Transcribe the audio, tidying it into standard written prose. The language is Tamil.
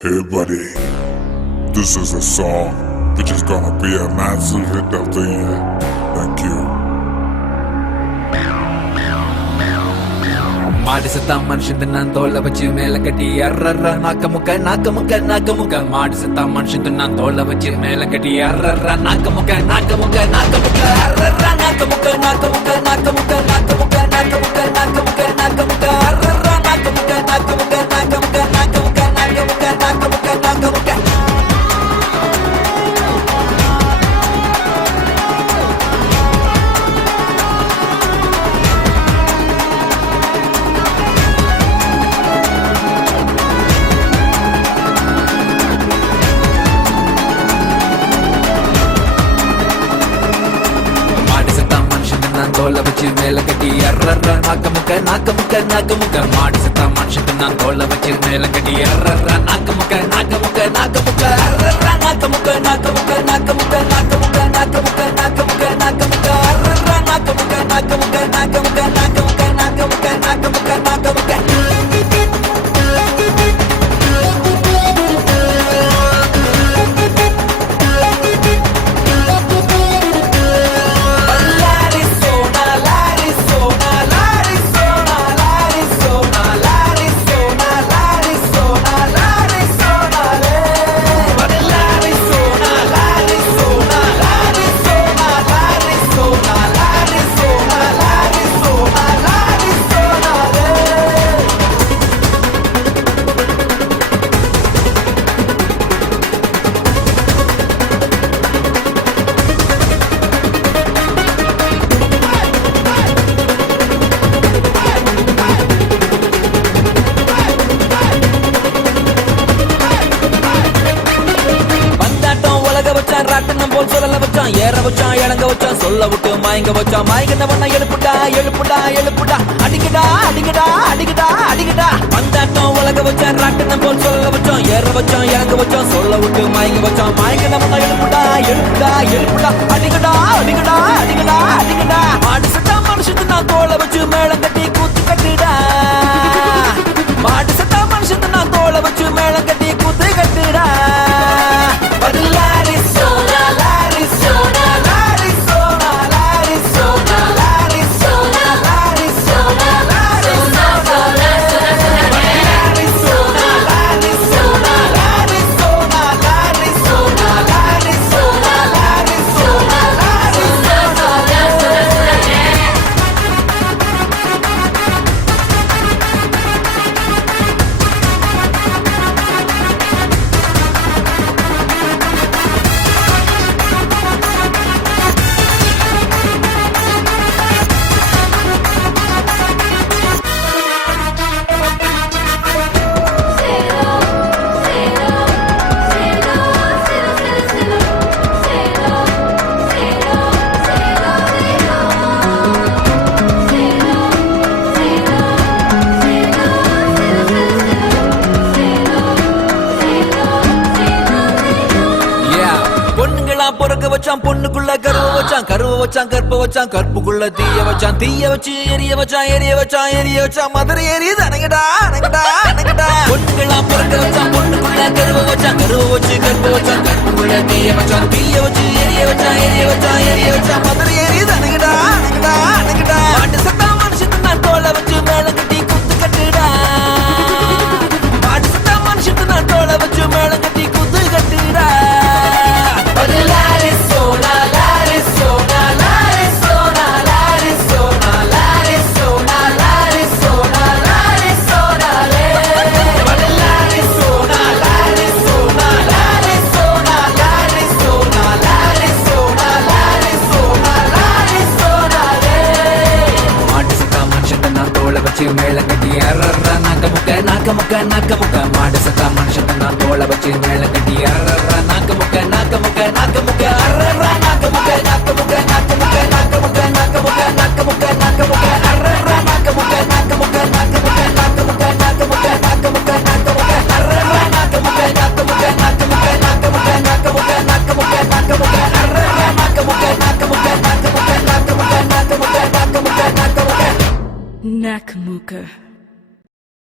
Hey buddy, this is a song which is gonna be a massive hit of the year. Thank you. மாடு செத்தா மனுஷன் நான் தோலை வச்சு மேல கட்டி அர்ற நாக்க முக்க மாடு செத்தா மனுஷன் நான் தோலை வச்சு மேல கட்டி அர்ற நாக்க முக்க அர்ற நாக்க முக்க அர்ற நாக்க முக்க தோலை வச்சு மேல கட்டி அர்ற நாக்க முக்க மாடு செத்தா மனுஷன் நான் தோலை வச்சு மேல கட்டி அர்ற நாக்க முக்க அர்ற நாக்க முக்க அர்ற நாக்க ராட்டனம் போல் சொல்லல வச்சான் ஏற வச்சான் இறங்க வச்சான் சொல்ல விட்டு மயங்க வச்சான் மயங்கினவன எழுப்புடா அடிக்கடா வந்தாட்டம் உலக வச்சான் ராட்டனம் போல் சொல்லல வச்சான் ஏற வச்சான் இறங்க வச்சான் சொல்ல விட்டு மயங்க வச்சான் மயங்கினவன எழுப்புடா அடிக்கடா மாடு சட்டா மனுஷத்து நான் தோலை வச்சு மேளம் கட்டி கூத்து கட்டுடா மாடு சட்டா மனுஷத்து நான் தோலை வச்சு மேளம் கட்டி கூத்து கட்டுடா பொறுக்க வச்சான் பொண்ணுக்குள்ள கருவ வச்சான் கற்புக்குள்ள தீய வச்சு எரிய வச்சான் மதுரை எரியுது அணங்கடா பொண்ணுங்களாம் பொறுக்க வச்சான் பொண்ணுக்குள்ள கருவ வச்சான் கற்புக்குள்ள தீய வச்சு எரிய வச்சான் மதுரை எரியுது அணங்கடா மாட்டு சத்தா மனுஷத்து நான் தோலை வச்சு மேல கட்டி குத்து கட்டுடா மாட்டு சத்தா மனுஷத்து நான் தோலை வச்சு மேல கட்டி குத்து கட்டுடா மேல கட்டி அர்ற நாக்க முக்க மாடு சத்தா மனுஷன் நான் தோலை வச்சு மேல கட்டி அர்ற